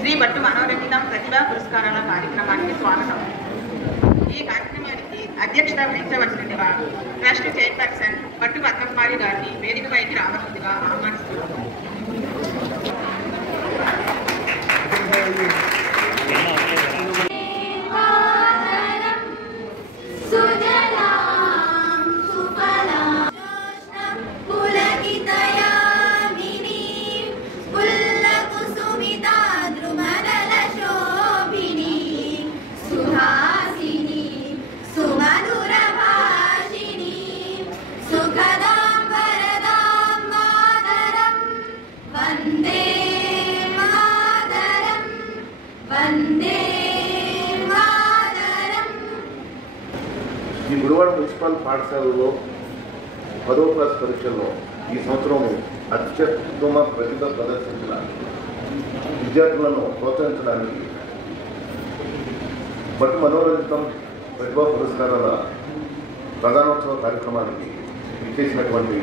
శ్రీ భట్టు మనోరంజితం ప్రతిభా పురస్కారాల కార్యక్రమానికి స్వాగతం. ఈ కార్యక్రమానికి అధ్యక్షత వహించవలసిన వారు ట్రస్ట్ చైర్పర్సన్ భట్టు పద్మకుమారి గారిని వేదికపైకి రావాల్సిందిగా ఆహ్వానిస్తున్నారు. ఈ గుడివాడ మున్సిపల్ పాఠశాలలో 10వ క్లాస్ పరీక్షల్లో ఈ సంవత్సరం అత్యుత్తమ ప్రతిభ ప్రదర్శించిన విద్యార్థులను ప్రోత్సహించడానికి భట్టు మనోరంజితం ప్రతిభా పురస్కారాల ప్రధానోత్సవ కార్యక్రమానికి ఇచ్చేసినటువంటి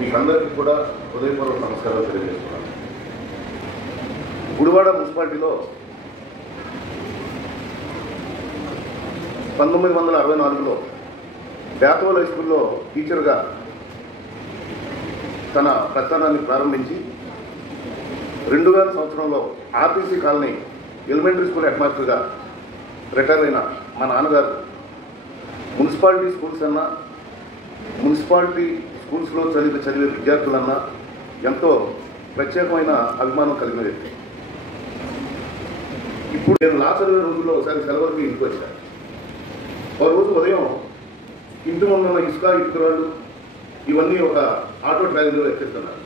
మీకందరికీ కూడా హృదయపూర్వక నమస్కారాలు తెలియజేస్తున్నాను. గుడివాడ మున్సిపాలిటీలో 1964లో బేతవల్ హై స్కూల్లో టీచర్గా తన ప్రస్థానాన్ని ప్రారంభించి 2000 సంవత్సరంలో RTC colony elementary school head మాస్టర్గా రిటైర్ అయిన మా నాన్నగారు మున్సిపాలిటీ స్కూల్స్ అన్నా మున్సిపాలిటీ స్కూల్స్లో చదివే విద్యార్థులన్నా ఎంతో ప్రత్యేకమైన అభిమానం కలిగిన వ్యక్తి. ఇప్పుడు నేను లా చదివే రోజుల్లో ఒకసారి సెలవులకి ఇంటికి వచ్చాను. ఒక రోజు ఉదయం ఇంటి ముందు ఉన్న ఇసుక ఇటుకరాళ్ళు ఇవన్నీ ఒక ఆటో ట్రాలీలో ఎక్కిస్తున్నారు.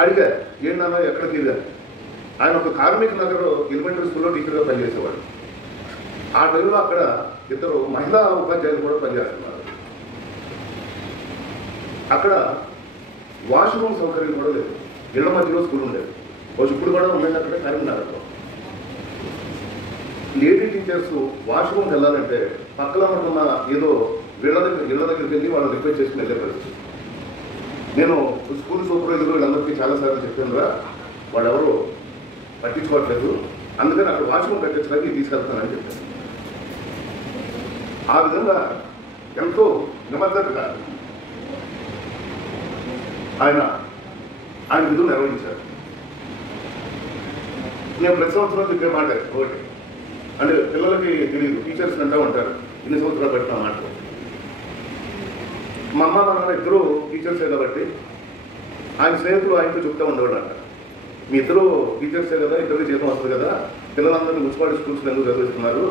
అడిగా ఏంటన్నా ఎక్కడికి వెళ్ళారు? ఆయన ఒక కార్మిక నగర్ ఎలిమెంటరీ స్కూల్లో టీచర్గా పనిచేసేవాడు. ఆ టైంలో అక్కడ ఇద్దరు మహిళా ఉపాధ్యాయులు కూడా పనిచేస్తున్నారు. అక్కడ వాష్రూమ్ సౌకర్యం కూడా లేదు. ఇళ్ల మధ్యలో స్కూల్ ఉండేది. రోజు ఇప్పుడు కూడా ఉండేది అక్కడ కరీంనగర్లో. లేడీ టీచర్స్ వాష్రూమ్కి వెళ్ళాలంటే పక్కన ఉన్న ఏదో ఇళ్ల దగ్గరికి వెళ్ళి వాళ్ళు రిక్వెస్ట్ చేసుకుని వెళ్ళే పరిస్థితి. నేను స్కూల్ సూపర్వైజర్ వీళ్ళందరికీ చాలాసార్లు చెప్పానురా, వాళ్ళు ఎవరు పట్టించుకోవట్లేదు, అందుకని అక్కడ వాష్రూమ్ కట్టించడానికి తీసుకెళ్తానని చెప్పాను. ఆ విధంగా ఎంతో నిబద్ధతగా ఆయన విధులు నిర్వహించారు. నేను ప్రతి సంవత్సరం చెప్పే మాట ఒకటి, అంటే పిల్లలకి తెలియదు, టీచర్స్ అంటూ ఉంటారు ఇన్ని సంవత్సరాలు పెట్టిన మాట. మా అమ్మ మా నాన్న ఇద్దరు టీచర్సే కాబట్టి ఆయన స్నేహితులు ఆయనతో చెప్తూ ఉండేవాడు అంట, మీ ఇద్దరు టీచర్సే కదా, ఇద్దరికి జీతం వస్తుంది కదా, పిల్లలందరినీ మున్సిపాలిటీ స్కూల్స్లో ఎందుకు చదివిస్తున్నారు,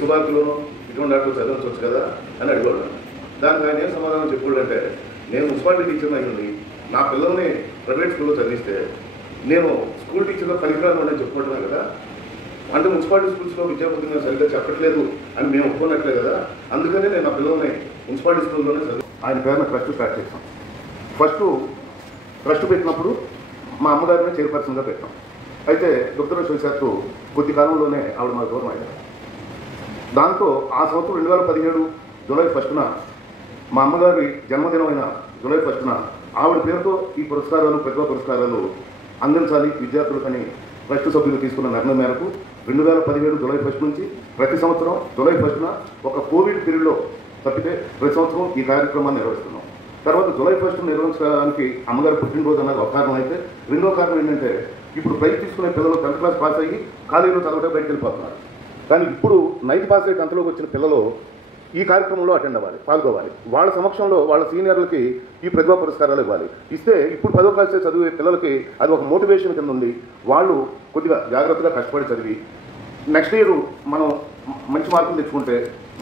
సుభాకులను ఇటువంటి ఆటలు చదివించవచ్చు కదా అని అడిగేవాడు. దానికి ఆయన ఏం సమాధానం చెప్పాడంటే, నేను మున్సిపాలిటీ టీచర్ని అయ్యింది, నా పిల్లల్ని ప్రైవేట్ స్కూల్లో చదివిస్తే నేను స్కూల్ టీచర్గా పనికిరాను అని చెప్పుకోవడమే కదా, అంటే మున్సిపాలిటీ స్కూల్స్లో విద్యాబుద్ధిని సరిగ్గా చెప్పట్లేదు అని మేము ఒప్పుకున్నట్లే కదా, అందుకనే నేను నా పిల్లల్ని మున్సిపాలిటీ స్కూల్లోనే చదివి ఆయన పేరున ట్రస్ట్ స్టార్ట్ చేస్తాం. ఫస్ట్ ట్రస్ట్ పెట్టినప్పుడు మా అమ్మగారిని చైర్పర్సన్గా పెట్టాం. అయితే దురదృష్టవశాత్తు కొద్ది కాలంలోనే ఆవిడ మా దూరం అయ్యారు. దాంతో ఆ సంవత్సరం 2017 జూలై 1న మా అమ్మగారి జన్మదినమైన జూలై 1న ఆవిడ పేరుతో ఈ పురస్కారాలు ప్రతిభా పురస్కారాలు అందించాలి విద్యార్థులకని ట్రస్ట్ సభ్యులు తీసుకున్న నిర్ణయం మేరకు 2017 జూలై 1 నుంచి ప్రతి సంవత్సరం జూలై 1న ఒక కోవిడ్ పీరియడ్లో తప్పితే ప్రతి సంవత్సరం ఈ కార్యక్రమాన్ని నిర్వహిస్తున్నాం. తర్వాత జూలై 1 నిర్వహించడానికి అమ్మగారు పుట్టినరోజు అన్నది ఒక కారణం అయితే, రెండో కారణం ఏంటంటే ఇప్పుడు ప్రైజ్ తీసుకునే పిల్లలు 10th క్లాస్ పాస్ అయ్యి కాలేజీలో చదవడం బయటకు వెళ్ళిపోతున్నారు. కానీ ఇప్పుడు 9th పాస్ అయ్యి 10thలోకి వచ్చిన పిల్లలు ఈ కార్యక్రమంలో అటెండ్ అవ్వాలి, పాల్గొవాలి. వాళ్ళ సమక్షంలో వాళ్ళ సీనియర్లకి ఈ ప్రతిభా పురస్కారాలు ఇవ్వాలి. ఇస్తే ఇప్పుడు 10వ క్లాస్ చదివే పిల్లలకి అది ఒక మోటివేషన్ కింద ఉంది. వాళ్ళు కొద్దిగా జాగ్రత్తగా కష్టపడి చదివి నెక్స్ట్ ఇయర్ మనం మంచి మార్కులు తెచ్చుకుంటే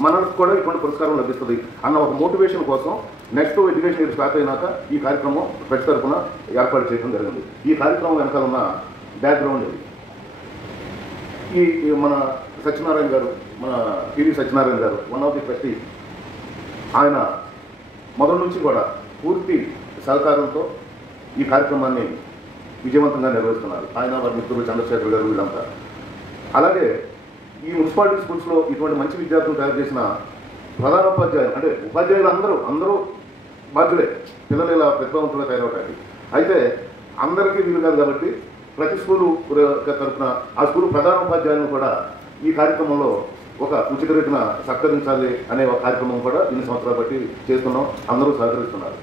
మనకు కూడా ఇటువంటి పురస్కారం లభిస్తుంది అన్న ఒక మోటివేషన్ కోసం నెక్స్ట్ ఎడ్యుకేషన్ ఇయర్ స్టార్ట్ అయినాక ఈ కార్యక్రమం ప్రతి తరఫున ఏర్పాటు చేయడం జరిగింది. ఈ కార్యక్రమం వెనకాల ఉన్న బ్యాక్గ్రౌండ్ ఇది. ఈ మన సత్యనారాయణ గారు, మన టీవీ సత్యనారాయణ గారు, వన్ ఆఫ్ ది ట్రస్టీ, ఆయన మొదటి నుంచి కూడా పూర్తి సహకారంతో ఈ కార్యక్రమాన్ని విజయవంతంగా నిర్వహిస్తున్నారు. ఆయన వారి మిత్రులు చంద్రశేఖర్ గారు వీళ్ళంతా. అలాగే ఈ మున్సిపాలిటీ స్కూల్స్లో ఇటువంటి మంచి విద్యార్థులు తయారు చేసిన ప్రధానోపాధ్యాయులు, అంటే ఉపాధ్యాయులు అందరూ బాధ్యులే పిల్లలు ఇలా ప్రతిభావంతులుగా తయారవడానికి. అయితే అందరికీ వీలు కాదు కాబట్టి ప్రతి స్కూలు తరఫున ఆ స్కూలు ప్రధానోపాధ్యాయులను కూడా ఈ కార్యక్రమంలో ఒక ఉచిత రీతిన సత్కరించాలి అనే ఒక కార్యక్రమం కూడా ఇన్ని సంవత్సరాలు బట్టి చేస్తున్నాం. అందరూ సహకరిస్తున్నారు.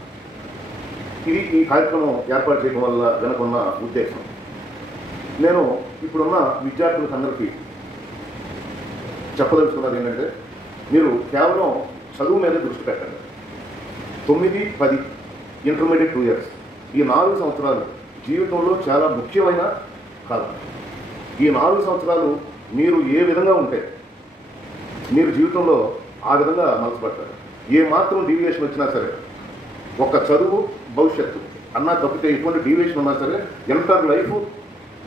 ఇది ఈ కార్యక్రమం ఏర్పాటు చేయడం వల్ల వెనుకున్న ఉద్దేశం. నేను ఇప్పుడున్న విద్యార్థులకు అందరికీ చెప్పదలుచుకున్నది ఏంటంటే, మీరు కేవలం చదువు మీద దృష్టి పెట్టండి. 9, 10 ఇంటర్మీడియట్ 2 years ఈ 4 సంవత్సరాలు జీవితంలో చాలా ముఖ్యమైన కాలం. ఈ 4 సంవత్సరాలు మీరు ఏ విధంగా ఉంటే మీరు జీవితంలో ఆ విధంగా మలసపడతారు. ఏ మాత్రం డీవియేషన్ వచ్చినా సరే, ఒక చదువు భవిష్యత్తు అన్నా తప్పితే ఎటువంటి డీవియేషన్ ఉన్నా సరే ఎంటర్ లైఫ్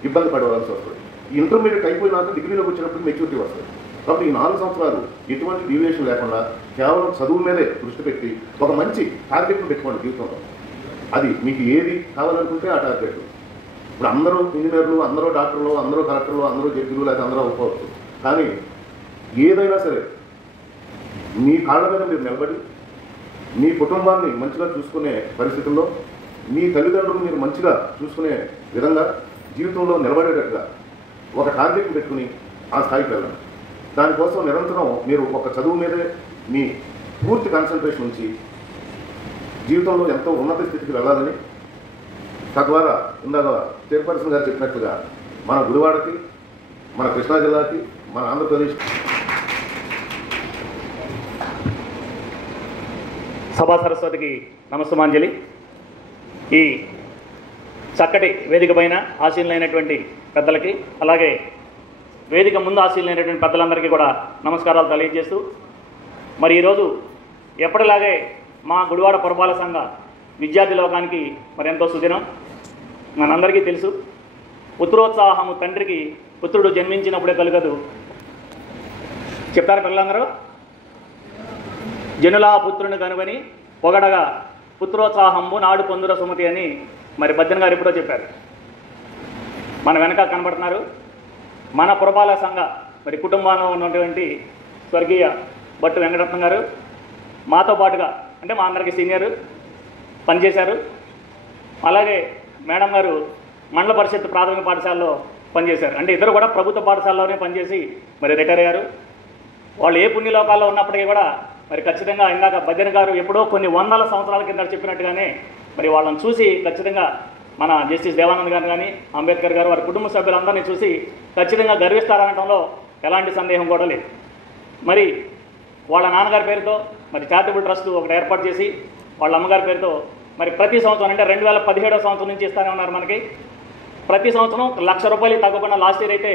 ఇబ్బంది పడవలసి వస్తుంది. ఈ ఇంటర్మీడియట్ అయిపోయినాక డిగ్రీలోకి వచ్చినప్పుడు మెచ్యూరిటీ వస్తుంది. కాబట్టి ఈ 4 సంవత్సరాలు ఎటువంటి డీవియేషన్ లేకుండా కేవలం చదువు మీదే దృష్టి పెట్టి ఒక మంచి టార్గెట్ను పెట్టుకోండి జీవితంలో. అది మీకు ఏది కావాలనుకుంటే ఆ టార్గెట్. ఇప్పుడు అందరూ ఇంజనీర్లు, అందరూ డాక్టర్లు, అందరూ కలెక్టర్లు, అందరూ జడ్జిలు, లేదా అందరూ అవ్వకపోవచ్చు. కానీ ఏదైనా సరే మీ కాళ్ళ మీద మీరు నిలబడి మీ కుటుంబాన్ని మంచిగా చూసుకునే పరిస్థితుల్లో, మీ తల్లిదండ్రులు మీరు మంచిగా చూసుకునే విధంగా జీవితంలో నిలబడేటట్టుగా ఒక టార్గెట్ పెట్టుకుని ఆ స్థాయికి వెళ్ళండి. దానికోసం నిరంతరం మీరు ఒక చదువు మీదే మీ పూర్తి కాన్సన్ట్రేషన్ ఉంచి జీవితంలో ఎంతో ఉన్నత స్థితికి వెళ్ళాలని, తద్వారా ఇందాక చైర్పర్సన్ గారు చెప్పినట్లుగా మన గుడివాడకి, మన కృష్ణా జిల్లాకి, మన ఆంధ్రప్రదేశ్ సభా సరస్వతికి నమస్తమాంజలి. ఈ చక్కటి వేదిక పైన ఆశీనులైనటువంటి పెద్దలకి, అలాగే వేదిక ముందు ఆశీనులైనటువంటి పెద్దలందరికీ కూడా నమస్కారాలు తెలియజేస్తూ, మరి ఈరోజు ఎప్పటిలాగే మా గుడివాడ పురపాలక సంఘ విద్యార్థి లోకానికి మరి ఎంతో సుదినం. మనందరికీ తెలుసు, పుత్రోత్సాహము తండ్రికి పుత్రుడు జన్మించినప్పుడే కలుగదు. చెప్తారు పిల్లలందరూ, జనులా పుత్రుని కనుగొని పొగడగా పుత్రోత్సాహంబు నాడు పొందుర సుమతి అని మరి బద్దెన్ గారు ఎప్పుడో చెప్పారు. మన వెనక కనబడుతున్నారు మన పురపాలక సంఘ మరి కుటుంబంలో ఉన్నటువంటి స్వర్గీయ భట్టు వెంకటరత్నం గారు. మాతో పాటుగా అంటే మా అందరికీ సీనియర్ పనిచేశారు. అలాగే మేడం గారు మండల పరిషత్ ప్రాథమిక పాఠశాలలో పనిచేశారు. అంటే ఇద్దరు కూడా ప్రభుత్వ పాఠశాలలోనే పనిచేసి మరి రిటైర్ అయ్యారు. వాళ్ళు ఏ పుణ్యలోకాల్లో ఉన్నప్పటికీ కూడా మరి ఖచ్చితంగా ఇందాక బద్దెన్ గారు ఎప్పుడో కొన్ని వందల సంవత్సరాల కింద చెప్పినట్టుగానే మరి వాళ్ళని చూసి ఖచ్చితంగా మన జస్టిస్ దేవానంద్ గారు కానీ, అంబేద్కర్ గారు, వారి కుటుంబ సభ్యులందరినీ చూసి ఖచ్చితంగా గర్విస్తారనడంలో ఎలాంటి సందేహం కూడా లేదు. మరి వాళ్ళ నాన్నగారి పేరుతో మరి చారిటబుల్ ట్రస్ట్ ఒకటి ఏర్పాటు చేసి వాళ్ళ అమ్మగారి పేరుతో మరి ప్రతి సంవత్సరం అంటే 2017వ సంవత్సరం నుంచి ఇస్తానే ఉన్నారు మనకి. ప్రతి సంవత్సరం ₹1,00,000 తగ్గకుండా లాస్ట్ ఇయర్ అయితే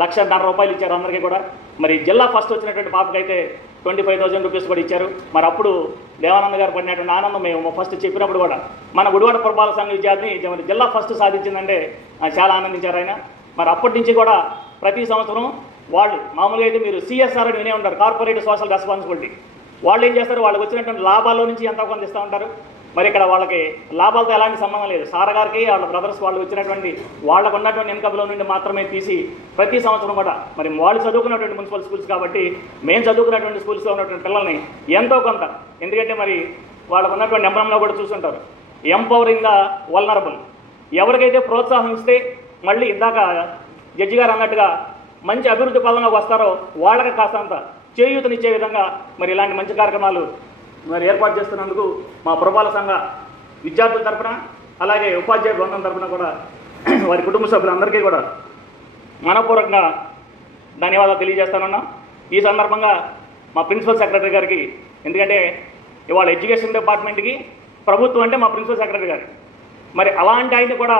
₹1,50,000 ఇచ్చారు అందరికీ కూడా. మరి జిల్లా ఫస్ట్ వచ్చినటువంటి పాపకైతే ₹25,000 కూడా ఇచ్చారు. మరి అప్పుడు దేవానంద గారు పడినటువంటి ఆనందం మేము ఫస్ట్ చెప్పినప్పుడు కూడా మన గుడివాడ పురపాలక సంఘ విద్యార్థిని జిల్లా ఫస్ట్ సాధించిందంటే చాలా ఆనందించారు ఆయన. మరి అప్పటి నుంచి కూడా ప్రతి సంవత్సరం వాళ్ళు మామూలుగా అయితే మీరు CSR అని వినే ఉంటారు, కార్పొరేట్ సోషల్ రెస్పాన్సిబిలిటీ. వాళ్ళు ఏం చేస్తారు, వాళ్ళకి వచ్చినటువంటి లాభాల్లో నుంచి ఎంతో కొంత ఇస్తూ ఉంటారు. మరి ఇక్కడ వాళ్ళకి లాభాలతో ఎలాంటి సంబంధం లేదు. సార్ గారికి వాళ్ళ బ్రదర్స్ వాళ్ళు వచ్చినటువంటి వాళ్ళకు ఉన్నటువంటి ఇన్కమ్లో నుండి మాత్రమే తీసి ప్రతి సంవత్సరం కూడా మరి వాళ్ళు చదువుకున్నటువంటి మున్సిపల్ స్కూల్స్ కాబట్టి మేము చదువుకున్నటువంటి స్కూల్స్లో ఉన్నటువంటి పిల్లల్ని ఎంతో కొంత, ఎందుకంటే మరి వాళ్ళకు ఉన్నటువంటి ఎంబ్రంలో కూడా చూస్తుంటారు ఎంపవరింగ్ ద వల్నరబుల్. ఎవరికైతే ప్రోత్సాహం ఇస్తే మళ్ళీ ఇందాక జడ్జి గారు అన్నట్టుగా మంచి అభివృద్ధి పదంలోకి వస్తారో వాళ్ళకి కాస్తంత చేయూతనిచ్చే విధంగా మరి ఇలాంటి మంచి కార్యక్రమాలు మరి ఏర్పాటు చేస్తున్నందుకు మా పురపాలక సంఘ విద్యార్థుల తరఫున అలాగే ఉపాధ్యాయ బృందం తరఫున కూడా వారి కుటుంబ సభ్యులందరికీ కూడా మనపూర్వకంగా ధన్యవాదాలు తెలియజేస్తానున్నాం. ఈ సందర్భంగా మా ప్రిన్సిపల్ సెక్రటరీ గారికి, ఎందుకంటే ఇవాళ ఎడ్యుకేషన్ డిపార్ట్మెంట్కి ప్రభుత్వం అంటే మా ప్రిన్సిపల్ సెక్రటరీ గారు, మరి అలాంటి ఆయన్ని కూడా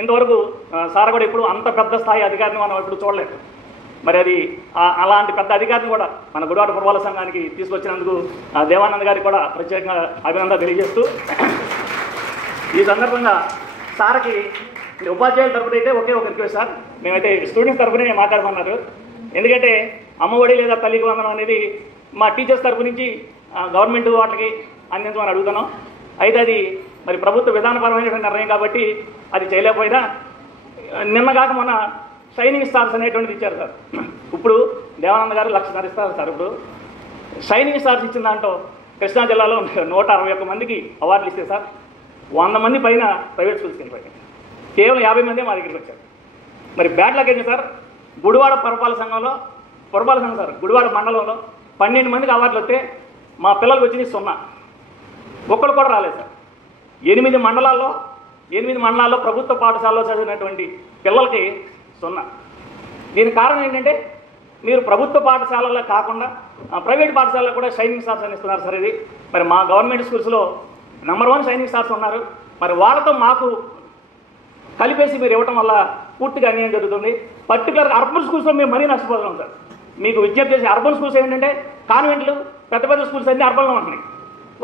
ఇంతవరకు సార్ కూడా ఇప్పుడు అంత పెద్ద స్థాయి అధికారిని మనం ఇప్పుడు చూడలేదు. మరి అది అలాంటి పెద్ద అధికారిని కూడా మన గుడివాడ పురపాలక సంఘానికి తీసుకొచ్చినందుకు దేవానంద్ గారికి కూడా ప్రత్యేకంగా అభినందనలు తెలియజేస్తూ, ఈ సందర్భంగా సార్కి ఉపాధ్యాయుల తరపున అయితే ఒకే ఒక రిక్వెస్ట్ సార్, మేమైతే స్టూడెంట్స్ తరపునే మాట్లాడమన్నారు. ఎందుకంటే అమ్మఒడి లేదా తల్లికి వందనం అనేది మా టీచర్స్ తరపు నుంచి గవర్నమెంట్ వాటికి అందించమని అడుగుతున్నాం. అయితే అది మరి ప్రభుత్వ విధానపరమైనటువంటి నిర్ణయం కాబట్టి అది చేయలేకపోయినా నిన్నగాక మొన్న షైనింగ్ స్టార్స్ అనేటువంటిది ఇచ్చారు సార్. ఇప్పుడు దేవానంద గారు 1,00,000 ఇస్తారు సార్. ఇప్పుడు షైనింగ్ స్టార్స్ ఇచ్చిన దాంట్లో కృష్ణా జిల్లాలో 161 మందికి అవార్డులు ఇస్తే సార్ 100 మంది పైన ప్రైవేట్ స్కూల్స్కి వెళ్ళిపోయాయి, కేవలం 50 మందే మా దగ్గరికి వచ్చారు. మరి బ్యాడ్ లక్ ఏంటి సార్, గుడివాడ పురపాలక సంఘం సార్ గుడివాడ మండలంలో 12 మందికి అవార్డులు వస్తే మా పిల్లలకు వచ్చింది 0, ఒక్కడు కూడా రాలేదు సార్. 8 మండలాల్లో ప్రభుత్వ పాఠశాలలో చదివినటువంటి పిల్లలకి 0. దీనికి కారణం ఏంటంటే మీరు ప్రభుత్వ పాఠశాలల్లో కాకుండా ప్రైవేట్ పాఠశాలలో కూడా షైనింగ్ స్టార్స్ అని ఇస్తున్నారు సార్. ఇది మరి మా గవర్నమెంట్ స్కూల్స్లో నెంబర్ 1 షైనింగ్ స్టార్స్ ఉన్నారు. మరి వాళ్ళతో మాకు కలిపేసి మీరు ఇవ్వటం వల్ల పూర్తిగా అన్యాయం జరుగుతుంది. పర్టికులర్గా అర్బన్ స్కూల్స్లో మేము మరీ నష్టపోతున్నాం సార్. మీకు విజ్ఞప్తి చేసి, అర్బన్ స్కూల్స్ ఏంటంటే కాన్వెంట్లు పెద్ద స్కూల్స్ అన్నీ అర్బన్లో ఉంటున్నాయి.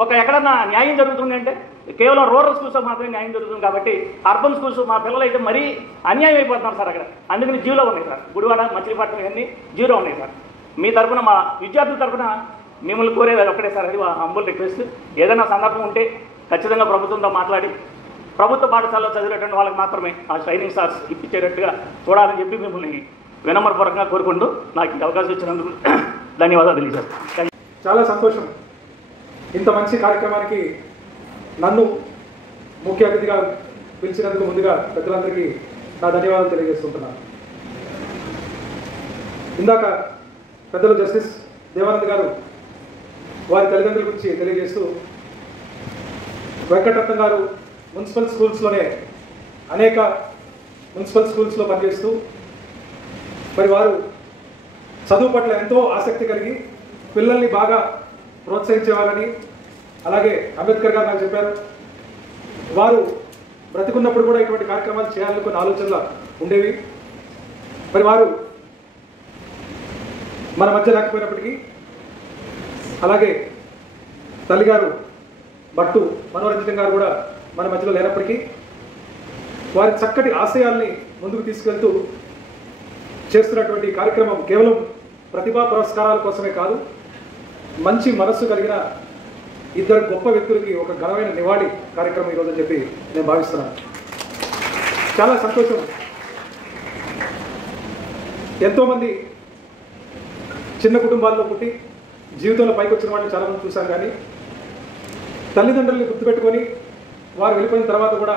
ఒక ఎక్కడన్నా న్యాయం జరుగుతుంది అంటే కేవలం రూరల్ స్కూల్స్లో మాత్రమే న్యాయం జరుగుతుంది. కాబట్టి అర్బన్ స్కూల్స్ మా పిల్లలు అయితే మరీ అన్యాయం అయిపోతున్నారు సార్ అక్కడ. అందుకని జీవో ఉన్నాయి సార్, గుడివాడ మచిలీపట్నం ఇవన్నీ జీరో ఉన్నాయి సార్. మీ తరఫున మా విద్యార్థుల తరఫున మిమ్మల్ని కోరేది ఒకటే సార్, అది హంబుల్ రిక్వెస్ట్. ఏదైనా సందర్భం ఉంటే ఖచ్చితంగా ప్రభుత్వంతో మాట్లాడి ప్రభుత్వ పాఠశాలలో చదివేటువంటి వాళ్ళకి మాత్రమే ఆ షైనింగ్ స్టార్స్ ఇప్పించేటట్టుగా చూడాలని చెప్పి మిమ్మల్ని వినమ్రపూర్వకంగా కోరుకుంటూ నాకు ఈ అవకాశం ఇచ్చినందుకు ధన్యవాదాలు తెలియజేస్తాను. చాలా సంతోషం. ఇంత మంచి కార్యక్రమానికి నన్ను ముఖ్య అతిథిగా పిలిచినందుకు ముందుగా పెద్దలందరికీ నా ధన్యవాదాలు తెలియజేస్తుంటున్నాను. ఇందాక పెద్దలు జస్టిస్ దేవానంద్ గారు వారి తల్లిదండ్రుల గురించి తెలియజేస్తూ, వెంకటరత్నం గారు మున్సిపల్ స్కూల్స్లోనే అనేక మున్సిపల్ స్కూల్స్లో పనిచేస్తూ మరి వారు చదువు పట్ల ఎంతో ఆసక్తి కలిగి పిల్లల్ని బాగా ప్రోత్సహించేవారని, అలాగే అంబేద్కర్ గారు నాకు చెప్పారు, వారు బ్రతికున్నప్పుడు కూడా ఇటువంటి కార్యక్రమాలు చేయాలని కొన్ని ఆలోచనలు ఉండేవి. మరి వారు మన మధ్య లేకపోయినప్పటికీ, అలాగే తల్లిగారు భట్టు మనోరంజన్ గారు కూడా మన మధ్యలో లేనప్పటికీ వారి చక్కటి ఆశయాల్ని ముందుకు తీసుకెళ్తూ చేస్తున్నటువంటి కార్యక్రమం కేవలం ప్రతిభా పురస్కారాల కోసమే కాదు, మంచి మనస్సు కలిగిన ఇద్దరు గొప్ప వ్యక్తులకి ఒక ఘనమైన నివాళి కార్యక్రమం ఈరోజు అని చెప్పి నేను భావిస్తున్నాను. చాలా సంతోషం. ఎంతోమంది చిన్న కుటుంబాల్లో పుట్టి జీవితంలో పైకి వచ్చిన వాళ్ళని చాలామంది చూశాను. కానీ తల్లిదండ్రుల్ని గుర్తుపెట్టుకొని వారు వెళ్ళిపోయిన తర్వాత కూడా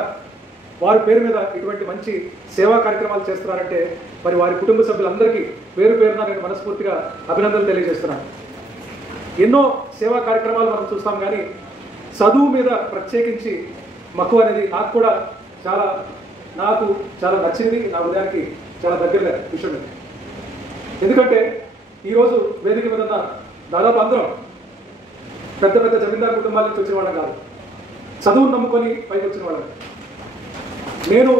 వారి పేరు మీద ఇటువంటి మంచి సేవా కార్యక్రమాలు చేస్తున్నారంటే మరి వారి కుటుంబ సభ్యులందరికీ పేరు పేరున నేను మనస్ఫూర్తిగా అభినందనలు తెలియజేస్తున్నాను. ఎన్నో సేవా కార్యక్రమాలు మనం చూస్తాం, కానీ చదువు మీద ప్రత్యేకించి మక్కువ అనేది నాకు చాలా నచ్చింది, నా హృదయానికి చాలా దగ్గర విషయం. ఎందుకంటే ఈరోజు వేదిక మీద ఉన్న దాదాపు అందరం పెద్ద పెద్ద జమీందారు కుటుంబాల నుంచి వచ్చిన వాళ్ళం కాదు, చదువును నమ్ముకొని పైకి వచ్చిన వాళ్ళం. నేను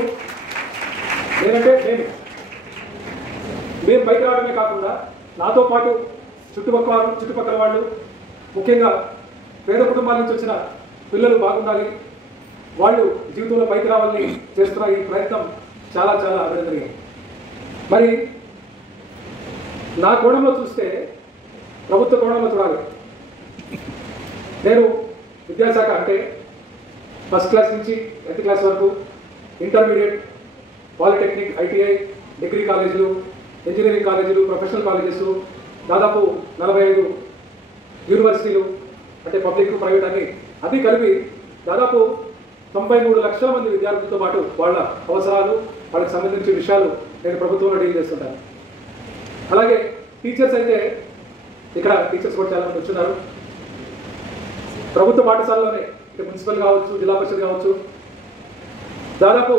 పైకి రావడమే కాకుండా నాతో పాటు చుట్టుపక్కల వాళ్ళు, ముఖ్యంగా పేద కుటుంబాల నుంచి వచ్చిన పిల్లలు బాగుండాలి, వాళ్ళు జీవితంలో పైకి రావాలని చేస్తున్న ఈ ప్రయత్నం చాలా చాలా అభినందనీయం. మరి నా కోణంలో చూస్తే ప్రభుత్వ కోణంలో చూడాలి. నేను విద్యాశాఖ అంటే ఫస్ట్ క్లాస్ నుంచి 10th క్లాస్ వరకు ఇంటర్మీడియట్, పాలిటెక్నిక్, ఐటీఐ, డిగ్రీ కాలేజీలు, ఇంజనీరింగ్ కాలేజీలు, ప్రొఫెషనల్ కాలేజెస్, దాదాపు 45 యూనివర్సిటీలు, అంటే పబ్లిక్ ప్రైవేట్ అన్నీ కలిపి దాదాపు 93 లక్షల మంది విద్యార్థులతో పాటు వాళ్ళ అవసరాలు, వాళ్ళకి సంబంధించిన విషయాలు నేను ప్రభుత్వంలో డీల్ చేస్తుంటాను. అలాగే టీచర్స్ అయితే ఇక్కడ టీచర్స్ కూడా చాలా మంది వచ్చున్నారు. ప్రభుత్వ పాఠశాలలోనే ఇక మున్సిపల్ కావచ్చు, జిల్లా పరిషత్ కావచ్చు, దాదాపు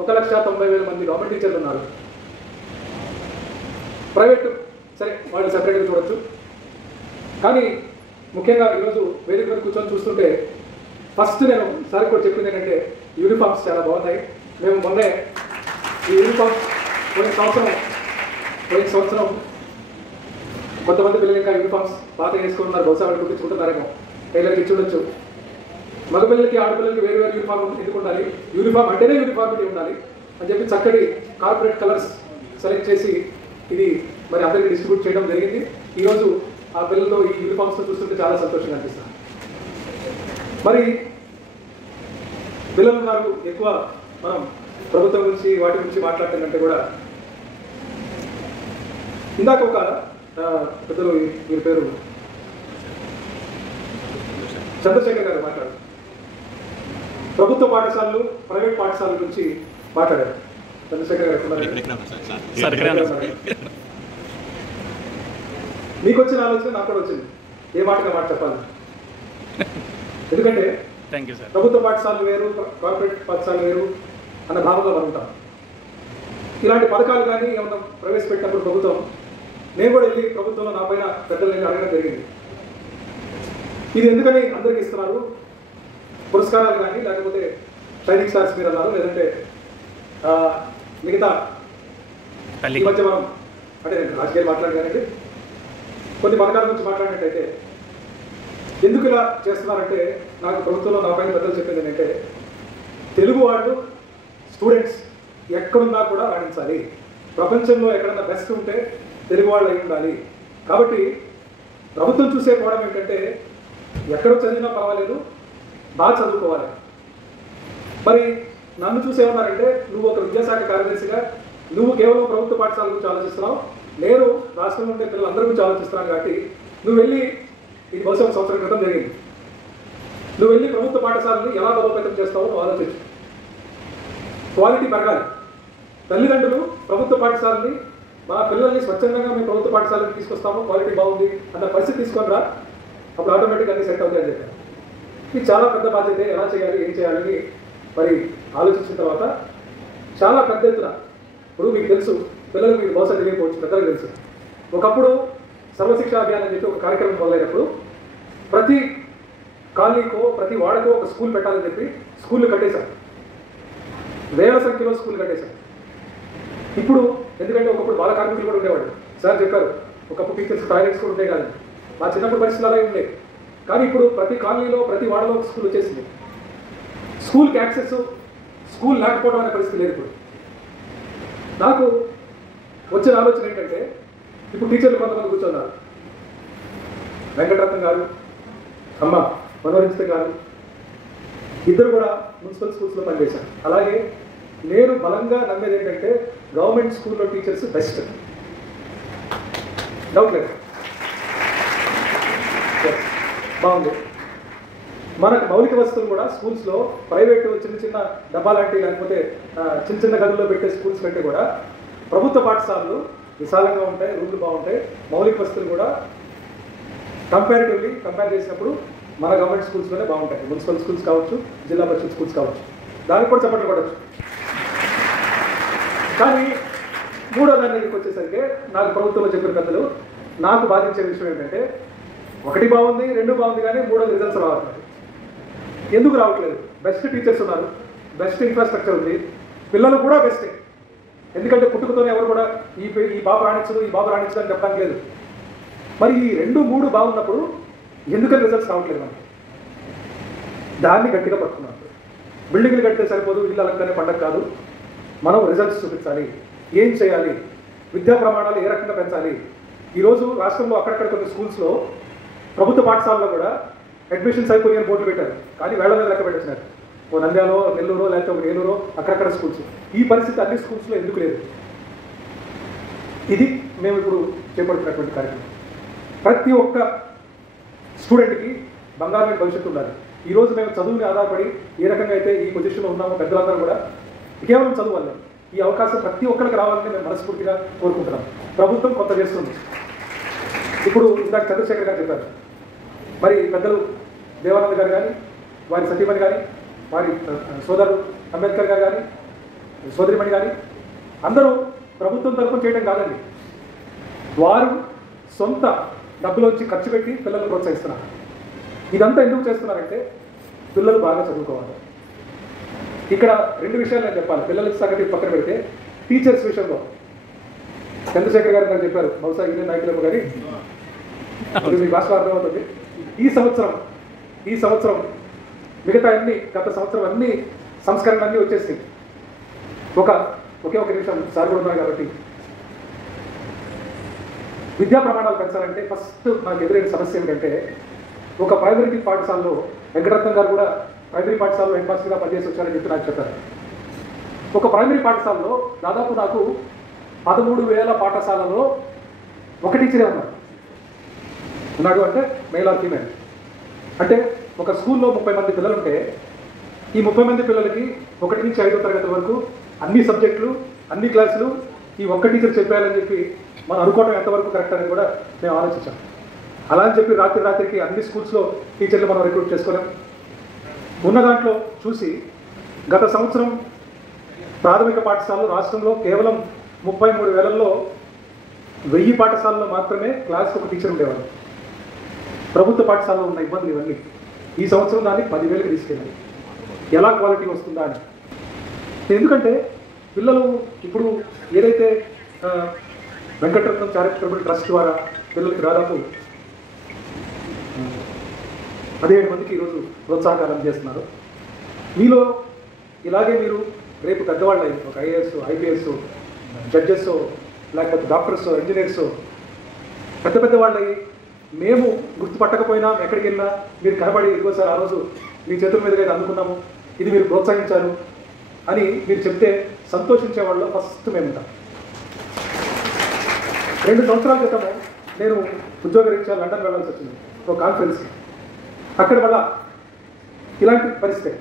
1,90,000 మంది గవర్నమెంట్ టీచర్లు ఉన్నారు. ప్రైవేట్ సరే వాళ్ళు సెపరేట్గా చూడొచ్చు. కానీ ముఖ్యంగా ఈరోజు వేదిక మీద కూర్చొని చూస్తుంటే ఫస్ట్ నేను సార్ కూడా చెప్పింది ఏంటంటే యూనిఫామ్స్ చాలా బాగున్నాయి. మేము మొన్నే ఈ యూనిఫామ్స్ పోయిన సంవత్సరం కొంతమంది పిల్లలు ఇంకా యూనిఫామ్స్ పాత వేసుకుంటున్నారు. బహుశా వాళ్ళు కుట్టించుకుంటున్నారేమో, టైలర్కి ఇచ్చి ఉండొచ్చు. మగపిల్లలకి ఆడపిల్లలకి వేరు వేరు యూనిఫామ్ ఎందుకు ఉండాలి, యూనిఫామ్ అంటేనే యూనిఫార్మిటీ ఉండాలి అని చెప్పి చక్కటి కార్పొరేట్ కలర్స్ సెలెక్ట్ చేసి ఇది మరి అందరికీ డిస్ట్రిబ్యూట్ చేయడం జరిగింది. ఈరోజు ఆ పిల్లలతో ఈ యూనిఫామ్స్తో చూస్తుంటే చాలా సంతోషంగా అనిపిస్తుంది. మరి పిల్లలు ఉన్నారు, ఎక్కువ మనం ప్రభుత్వం గురించి వాటి గురించి మాట్లాడుతుందంటే కూడా ఇందాక ఒక పెద్దలు వీరి పేరు చంద్రశేఖర్ గారు మాట్లాడారు. ప్రభుత్వ పాఠశాలలు ప్రైవేట్ పాఠశాలల గురించి మాట్లాడారు. చంద్రశేఖర్ గారు మీకు వచ్చిన ఆలోచన నాకు కూడా వచ్చింది, ఏ మాటగా మాట చెప్పాలి. ఎందుకంటే ప్రభుత్వ పాఠశాలలు వేరు, కార్పొరేట్ పాఠశాలలు వేరు అన్న భావంలో మనం ఉంటాం. ఇలాంటి పథకాలు కానీ ఏమన్నా ప్రవేశపెట్టినప్పుడు ప్రభుత్వం, నేను కూడా వెళ్ళి ప్రభుత్వంలో నా పైన పెద్దలు అడగడం జరిగింది. ఇది ఎందుకని అందరికి ఇస్తున్నారు, పురస్కారాలు కానీ లేకపోతే షైనింగ్ స్టార్స్ మీరు అన్నారు, లేదంటే మిగతా ఈ మధ్య మనం అంటే నేను రాజకీయాలు మాట్లాడగానండి కొన్ని పథకాల గురించి మాట్లాడినట్టయితే ఎందుకు ఇలా చేస్తున్నారంటే నాకు ప్రభుత్వంలో నా పైన పెద్దలు చెప్పింది ఏంటంటే తెలుగు వాళ్ళు స్టూడెంట్స్ ఎక్కడున్నా కూడా రాణించాలి, ప్రపంచంలో ఎక్కడన్నా బెస్ట్ ఉంటే తెలుగు వాళ్ళు అయి ఉండాలి. కాబట్టి ప్రభుత్వం చూసే కోవడం ఏంటంటే ఎక్కడ చదివినా పర్వాలేదు, బాగా చదువుకోవాలి. మరి నన్ను చూసేమన్నారంటే నువ్వు ఒక విద్యాశాఖ కార్యదర్శిగా నువ్వు కేవలం ప్రభుత్వ పాఠశాల గురించి ఆలోచిస్తున్నావు, నేను రాష్ట్రంలో ఉండే పిల్లలందరి గురించి ఆలోచిస్తున్నాను. కాబట్టి నువ్వు వెళ్ళి, ఇది బహుశా సంవత్సరం క్రితం జరిగింది, నువ్వు వెళ్ళి ప్రభుత్వ పాఠశాలని ఎలా బలోపేతం చేస్తావో నువ్వు ఆలోచించు. క్వాలిటీ పెరగాలి. తల్లిదండ్రులు ప్రభుత్వ పాఠశాలని మా పిల్లల్ని స్వచ్ఛందంగా మేము ప్రభుత్వ పాఠశాలకు తీసుకొస్తాము, క్వాలిటీ బాగుంది అన్న పరిస్థితి తీసుకొని రా, అప్పుడు ఆటోమేటిక్గా అన్ని సెట్ అవుతాయి అని చెప్పారు. ఇది చాలా పెద్ద బాధ్యత. ఎలా చేయాలి, ఏం చేయాలని మరి ఆలోచించిన తర్వాత చాలా పెద్ద ఎత్తున, ఇప్పుడు మీకు తెలుసు, పిల్లలకు మీకు బహుశా తెలియకపోవచ్చు, పెద్దలకు తెలుసు, ఒకప్పుడు సర్వశిక్షా అభియాన్ అని చెప్పి ఒక కార్యక్రమం మొదలైనప్పుడు ప్రతి కాలనీకో ప్రతి వాడకో ఒక స్కూల్ పెట్టాలని చెప్పి స్కూళ్ళు కట్టేశాం. వేల సంఖ్యలో స్కూల్ కట్టేశాం. ఇప్పుడు ఎందుకంటే ఒకప్పుడు బాల కార్మికులు కూడా ఉండేవాడు. సార్ చెప్పారు, ఒకప్పుడు టీచర్స్ టాయిలెట్స్ కూడా ఉండే కాదు. మా చిన్నప్పుడు పరిస్థితులు అలాగే ఉండేవి. కానీ ఇప్పుడు ప్రతి కాలనీలో ప్రతి వాడలో ఒక స్కూల్ వచ్చేసింది. స్కూల్కి యాక్సెస్, స్కూల్ లేకపోవడం అనే పరిస్థితి లేదు. ఇప్పుడు నాకు వచ్చిన ఆలోచన ఏంటంటే ఇప్పుడు టీచర్లు కొంతమంది కూర్చున్నారు, వెంకటరత్నం గారు, అమ్మ మనోరంజిత గారు, ఇద్దరు కూడా మున్సిపల్ స్కూల్స్లో పనిచేశారు. అలాగే నేను బలంగా నమ్మేది ఏంటంటే గవర్నమెంట్ స్కూల్లో టీచర్స్ బెస్ట్, డౌట్ లేదు. బాగుంది. మనకు మౌలిక వసతులు కూడా స్కూల్స్లో ప్రైవేటు చిన్న చిన్న డబ్బా లాంటి లేకపోతే చిన్న చిన్న గదుల్లో పెట్టే స్కూల్స్ కంటే కూడా ప్రభుత్వ పాఠశాలలు విశాలంగా ఉంటాయి, రూట్లు బాగుంటాయి, మౌలిక వసతులు కూడా కంపేర్ చేసినప్పుడు మన గవర్నమెంట్ స్కూల్స్లోనే బాగుంటాయి. మున్సిపల్ స్కూల్స్ కావచ్చు, జిల్లా పరిషత్ స్కూల్స్ కావచ్చు, దానికి కూడా చప్పట్లు పడవచ్చు. కానీ మూడో దాని దగ్గరికి వచ్చేసరికి నాకు ప్రభుత్వంలో చెప్పిన పెద్దలు నాకు బాధించే విషయం ఏంటంటే ఒకటి బాగుంది, రెండు బాగుంది, కానీ మూడోది రిజల్ట్స్ రావట్లేదు. ఎందుకు రావట్లేదు? బెస్ట్ టీచర్స్ ఉన్నారు, బెస్ట్ ఇన్ఫ్రాస్ట్రక్చర్ ఉంది, పిల్లలు కూడా బెస్టే. ఎందుకంటే పుట్టుకతోనే ఎవరు కూడా ఈ బాబు రాణించదు, ఈ బాబు రాణించదు అని చెప్పడానికి లేదు. మరి ఈ రెండు మూడు బాగున్నప్పుడు ఎందుకని రిజల్ట్స్ రావట్లేదు? మనకి దాన్ని గట్టిగా పట్టుకున్నాం. బిల్డింగ్లు కడితే సరిపోదు, ఇల్లు అలంకరణ పండగ కాదు, మనం రిజల్ట్స్ చూపించాలి. ఏం చేయాలి, విద్యా ప్రమాణాలు ఏ రకంగా పెంచాలి. ఈరోజు రాష్ట్రంలో అక్కడక్కడ కొన్ని స్కూల్స్లో ప్రభుత్వ పాఠశాలలో కూడా అడ్మిషన్స్ అయిపోయి బోర్డులు పెట్టారు, కానీ వేళ్ల మీద లెక్క పెట్టేసినారు. ఓ నంద్యాలో, నెల్లూరు, లేకపోతే ఒక ఏలూరు, అక్కడక్కడ స్కూల్స్. ఈ పరిస్థితి అన్ని స్కూల్స్లో ఎందుకు లేదు? ఇది మేము ఇప్పుడు చేపడుతున్నటువంటి కార్యక్రమం. ప్రతి ఒక్క స్టూడెంట్కి బంగారమైన భవిష్యత్తు ఉండాలి. ఈరోజు మేము చదువుని ఆధారపడి ఏ రకంగా అయితే ఈ పొజిషన్లో ఉన్నామో పెద్దలందరూ కూడా కేవలం చదువు వల్లే. ఈ అవకాశం ప్రతి ఒక్కరికి రావాలని మేము మనస్ఫూర్తిగా కోరుకుంటున్నాం. ప్రభుత్వం కొంత చేస్తుంది. ఇప్పుడు ఇందాక చంద్రశేఖర్ గారు చెప్పారు, మరి పెద్దలు దేవానంద్ గారు కానీ, వారి సతీమణి కానీ, వారి సోదరుడు అంబేద్కర్ గారు కానీ, సోదరిమణి కానీ అందరూ ప్రభుత్వం తరఫున చేయడం కాదండి, వారు సొంత డబ్బులోంచి ఖర్చు పెట్టి పిల్లల్ని ప్రోత్సహిస్తున్నారు. ఇదంతా ఎందుకు చేస్తున్నారంటే పిల్లలు బాగా చదువుకోవాలి. ఇక్కడ 2 విషయాలు నేను చెప్పాలి. పిల్లలకి సంగతి పక్కన పెడితే టీచర్స్ విషయంలో చంద్రశేఖర్ గారు నాకు చెప్పారు, బహుశా యూనియన్ నాయకులేమో కానీ మీ భాషలో అర్థమవుతుంది. ఈ సంవత్సరం మిగతా గత సంవత్సరం అన్ని సంస్కరణలు అన్నీ వచ్చేసి ఒకే ఒక నిమిషం సార్ కూడా ఉన్నారు కాబట్టి, విద్యా ప్రమాణాలు పెంచాలంటే ఫస్ట్ నాకు ఎదురైన సమస్య ఏంటంటే, ఒక ప్రైమరీ పాఠశాలలో వెంకటరత్నం గారు కూడా ప్రైమరీ పాఠశాలలో హెడ్ మాస్టర్గా పనిచేసి వచ్చారని చెప్పి నాకు చెప్పారు. ఒక ప్రైమరీ పాఠశాలలో దాదాపు నాకు 13,000 పాఠశాలలో ఒక టీచరే ఉన్నాడు అంటే మేల్ ఆర్ ఫీమేల్. అంటే ఒక స్కూల్లో 30 మంది పిల్లలు ఉంటే ఈ 30 మంది పిల్లలకి 1 నుంచి 5వ తరగతి వరకు అన్ని సబ్జెక్టులు అన్ని క్లాసులు ఈ ఒక్క టీచర్ చెప్పారని చెప్పి మనం అనుకోవడం ఎంతవరకు కరెక్ట్ అని కూడా మేము ఆలోచించాం. అలా అని చెప్పి రాత్రికి అన్ని స్కూల్స్లో టీచర్లు మనం రిక్రూట్ చేసుకోలేం. ఉన్న దాంట్లో చూసి గత సంవత్సరం ప్రాథమిక పాఠశాలలు రాష్ట్రంలో కేవలం 33,000లో 1000 పాఠశాలలో మాత్రమే క్లాస్కి ఒక టీచర్ ఉండేవాళ్ళు. ప్రభుత్వ పాఠశాలలో ఉన్న ఇబ్బందులు ఇవన్నీ ఈ సంవత్సరం దాన్ని 10,000కి తీసుకెళ్ళాలి. ఎలా క్వాలిటీ వస్తుందా అని. ఎందుకంటే పిల్లలు ఇప్పుడు ఏదైతే వెంకటరత్నం చారిటబుల్ ట్రస్ట్ ద్వారా పిల్లలకి దాదాపు 17 మందికి ఈరోజు ప్రోత్సాహకాలు చేస్తున్నారు. మీలో ఇలాగే మీరు రేపు పెద్దవాళ్ళు అయ్యి ఒక ఐఏఎస్, ఐపీఎస్, జడ్జెస్, లేకపోతే డాక్టర్స్, ఇంజనీర్స్ పెద్ద వాళ్ళు అయ్యి మేము గుర్తుపట్టకపోయినా ఎక్కడికి వెళ్ళినా మీరు కనబడి ఇదిగో సార్ ఆ రోజు మీ చేతుల మీదుగా ఇది అందుకున్నాము, ఇది మీరు ప్రోత్సహించారు అని మీరు చెప్తే సంతోషించే వాళ్ళు ఫస్ట్ మేము ఉంటాం. 2 సంవత్సరాల క్రితము నేను ఉద్యోగరీత్యా లండన్ వెళ్ళాల్సి వచ్చింది ఒక కాన్ఫరెన్స్కి. అక్కడ వల్ల ఇలాంటి పరిస్థితి.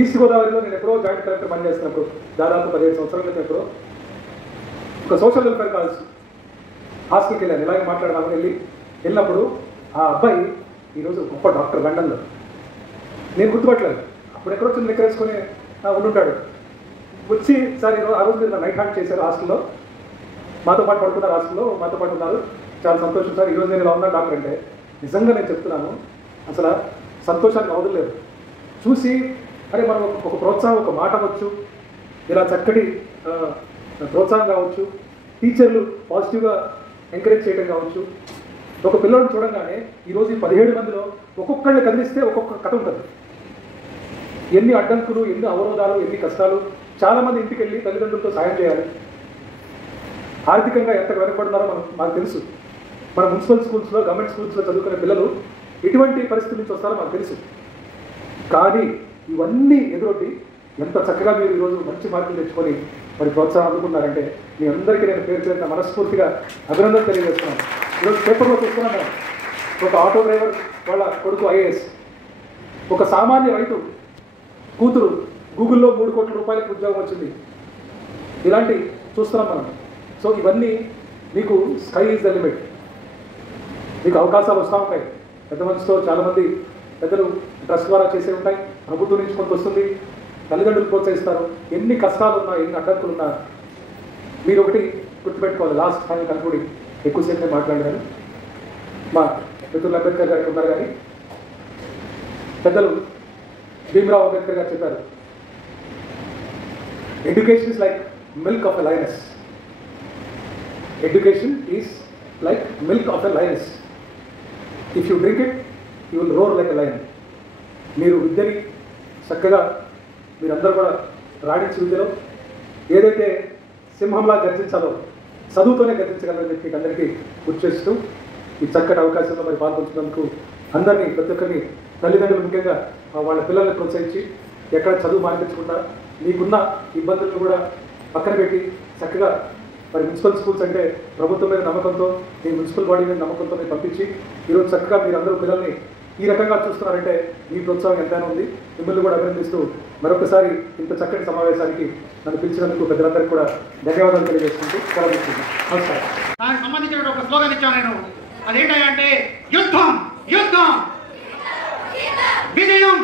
ఈస్ట్ గోదావరిలో నేను ఎప్పుడో జాయింట్ కలెక్టర్ పనిచేస్తున్నప్పుడు దాదాపు 15 సంవత్సరాల క్రితం ఎప్పుడో ఒక సోషల్ వెల్ఫేర్ కాల్స్ హాస్టల్కి వెళ్ళాను. ఇలాగే మాట్లాడదామని వెళ్ళినప్పుడు ఆ అబ్బాయి ఈరోజు గొప్ప డాక్టర్ లండన్లో. నేను గుర్తుపట్టలేదు. అప్పుడు ఎక్కడో చిన్న ఎక్కరేసుకొని ఉండుంటాడు. వచ్చి సార్ ఆ రోజు మీరు నైట్ హ్యాండ్ చేశారు హాస్టల్లో, మాతో పాటు పడుకున్నారు, హాస్టల్లో మాతో పాటు ఉన్నారు, చాలా సంతోషం సార్, ఈరోజు నేను ఇలా ఉన్నాను డాక్టర్ అంటే. నిజంగా నేను చెప్తున్నాను, అసలు సంతోషానికి అవదలేదు. చూసి అరే మనం ఒక ప్రోత్సాహం, ఒక మాట అవ్వచ్చు, ఇలా చక్కటి ప్రోత్సాహం కావచ్చు, టీచర్లు పాజిటివ్గా ఎంకరేజ్ చేయడం కావచ్చు. ఒక పిల్లలను చూడంగానే ఈరోజు ఈ 17 మందిలో ఒక్కొక్కళ్ళని కదిలిస్తే ఒక్కొక్క కథ ఉంటుంది. ఎన్ని అడ్డంకులు, ఎన్ని అవరోధాలు, ఎన్ని కష్టాలు. చాలామంది ఇంటికి వెళ్ళి తల్లిదండ్రులతో సాయం చేయాలి. ఆర్థికంగా ఎంత వెనకబడుతున్నారో మాకు తెలుసు. మన మున్సిపల్ స్కూల్స్లో, గవర్నమెంట్ స్కూల్స్లో చదువుకునే పిల్లలు ఎటువంటి పరిస్థితి నుంచి వస్తారో మాకు తెలుసు. కానీ ఇవన్నీ ఎదురొట్టి ఎంత చక్కగా మీరు ఈరోజు మంచి మార్కులు తెచ్చుకొని మరి ప్రోత్సాహం అందుకున్నారంటే మీ అందరికీ నేను పేరు పేరున మనస్ఫూర్తిగా అభినందనలు తెలియజేస్తున్నాను. ఈరోజు పేపర్లో చూస్తున్నాను, ఒక ఆటో డ్రైవర్ వాళ్ళ కొడుకు ఐఏఎస్, ఒక సామాన్య రైతు కూతురు గూగుల్లో 3 కోట్ల రూపాయలకి ఉద్యోగం వచ్చింది. ఇలాంటి చూస్తున్నాం మనం. సో ఇవన్నీ మీకు స్కై ఈజ్ ద లిమిట్. మీకు అవకాశాలు వస్తూ ఉంటాయి. పెద్ద మనసుతో చాలామంది పెద్దలు ట్రస్ట్ ద్వారా చేసే ఉంటాయి. ప్రభుత్వం నుంచి కొంత వస్తుంది, తల్లిదండ్రులు ప్రోత్సహిస్తారు. ఎన్ని కష్టాలున్నా, ఎన్ని అడ్డంకులున్నా మీరు ఒకటి గుర్తుపెట్టుకోవాలి. లాస్ట్ ఫైనల్ కన్క్లూడింగ్, ఎక్కువసేపు నేను మాట్లాడాను. మా మిత్రులు అంబేద్కర్ గారు ఉన్నారు, కానీ పెద్దలు భీమరావు అంబేద్కర్ గారు చెప్పారు, education is like milk of a lioness. Education is like milk of a lioness. If you drink it you will roar like a lion. మీరు విద్యని చక్కగా మీరందరూ కూడా రాణించి విద్యలో ఏదైతే సింహంలా గర్జించాలో చదువుతోనే గర్జించగలరని చెప్పి అందరికీ గుర్తు చేస్తూ ఈ చక్కటి అవకాశంలో మరి పాల్గొంటున్నందుకు అందరినీ, ప్రతి ఒక్కరిని, తల్లిదండ్రులు ముఖ్యంగా వాళ్ళ పిల్లల్ని ప్రోత్సహించి ఎక్కడ చదువు మానిపించకుండా మీకున్న ఇబ్బందులను కూడా పక్కన పెట్టి చక్కగా మరి మున్సిపల్ స్కూల్స్ అంటే ప్రభుత్వం మీద నమ్మకంతో, మీ మున్సిపల్ బాడీ మీద నమ్మకంతో మీరు పంపించి ఈరోజు చక్కగా మీరు అందరూ పిల్లల్ని ఈ రకంగా చూస్తున్నారంటే మీ ప్రోత్సాహం ఎంతైనా ఉంది. మిమ్మల్ని కూడా అభినందిస్తూ మరొకసారి ఇంత చక్కటి సమావేశానికి నన్ను పిలిచినందుకు పెద్దలందరికీ కూడా ధన్యవాదాలు తెలియజేసుకుంటూ సెలవు తీసుకుంటాను. నమస్కారం. దానికి సంబంధించిన ఒక స్లోగన్ ఇచ్చాను నేను. అదేంటంటే యుద్ధం యుద్ధం విజయం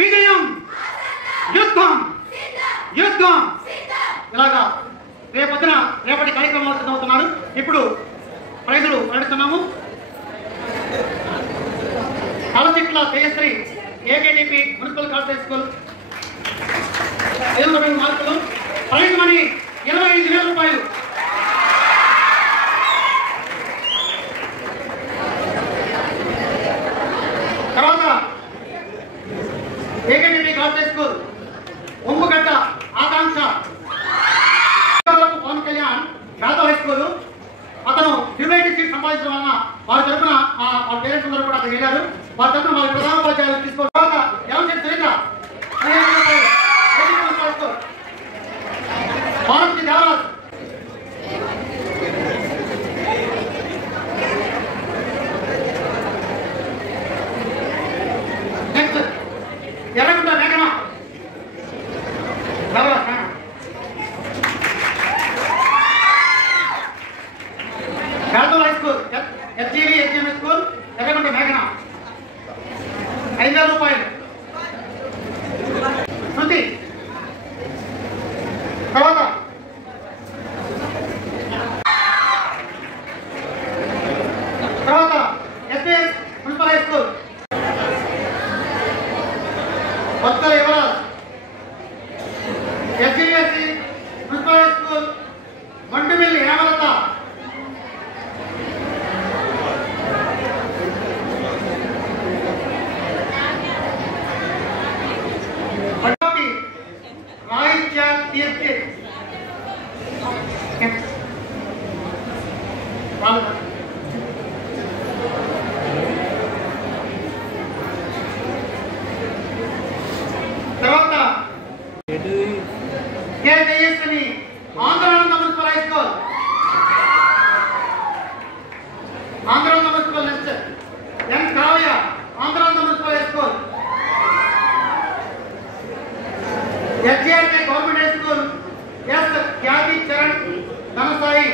విజయం యుద్ధం యుద్ధం. ఇలాగా రేపటి కార్యక్రమాలు సిద్ధమవుతున్నారు. ఇప్పుడు ప్రైజులు ప్రకటిస్తున్నాము. Kalachitla Tejasri AKTP municipal corporate school 500 మార్కులు. ప్రైజ్ మనీ 25,000 రూపాయలు. తర్వాత AKTP corporate school Ombugadda Akanksha Pawan Kalyan Yadav high school. అతను డ్యూరేటివ్ సీట్ సంపాదించడం వలన వారి తరఫున వాళ్ళ పేరెంట్స్ అందరూ కూడా అతను వెళ్ళారు. వారి తరఫున వాళ్ళ ప్రధానోపాధ్యాయులు తీసుకోవడం. తర్వాత ఎలంశెట్టి సురేంద్ర భారతి దేవరాజ్ నెక్స్ట్ ఎర్రగుంట మేఘన Devaraj Yadav high school SGV HMS school Erragunta మేఘన 5,000 రూపాయలు. శృతి. తర్వాత SPS municipal high school Bhaktula Yuvaraj. SGSC municipal high school Mandumilli Hemalatha. తర్వాత Andhrananda municipal high school. Andhrananda municipal next N Kavya Andhrananda municipal high school. SJRK government high school S Khyathi Charan Dhanasai.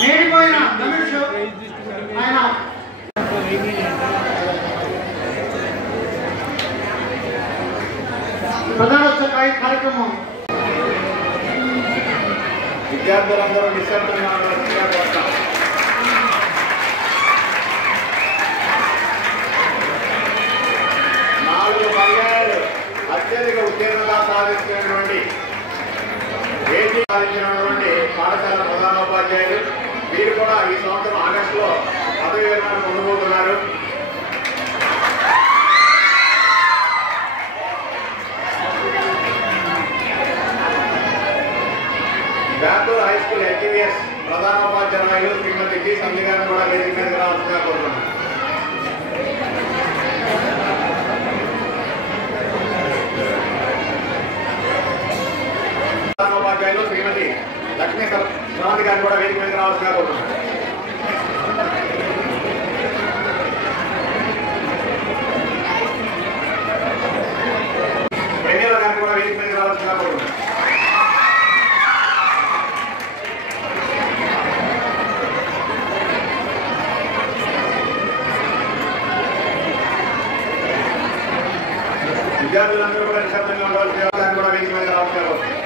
నేడిపోయిన ధనుష్ ఆయన ప్రధానోత్సవ కార్యక్రమం. విద్యార్థులందరూ నిశ్శబ్దంగా ఉండాల్సిందిగా కోరుతాం. నాలుగు పర్యాయాలు అత్యధిక ఉత్తీర్ణత సాధించినటువంటి పాఠశాల ప్రధానోపాధ్యాయులు వీరు కూడా ఈ సంవత్సరం ఆగస్టులో పదవి విరమణ పొందబోతున్నారు. బేతూర్ హై స్కూల్ ఎస్జీవీఎస్ ప్రధానోపాధ్యాయులు శ్రీమతి జి సంధ్య గారిని కూడా వేదిక మీదకి రావాల్సిందిగా కోరుతున్నాను. ప్రధానోపాధ్యాయులు శ్రీమతి లక్ష్మీ శ్రవంతి గారిని కూడా వేదిక మీదకి రావాల్సిందిగా కోరుతున్నాను. వెన్నెల గారిని కూడా వేదిక మీదకి రావాల్సిందిగా కోరుతున్నాను. విద్యార్థులందరూ కూడా నిశ్శబ్దంగా ఉండాల్సిన కూడా వేదిక మీద రావాల్సిన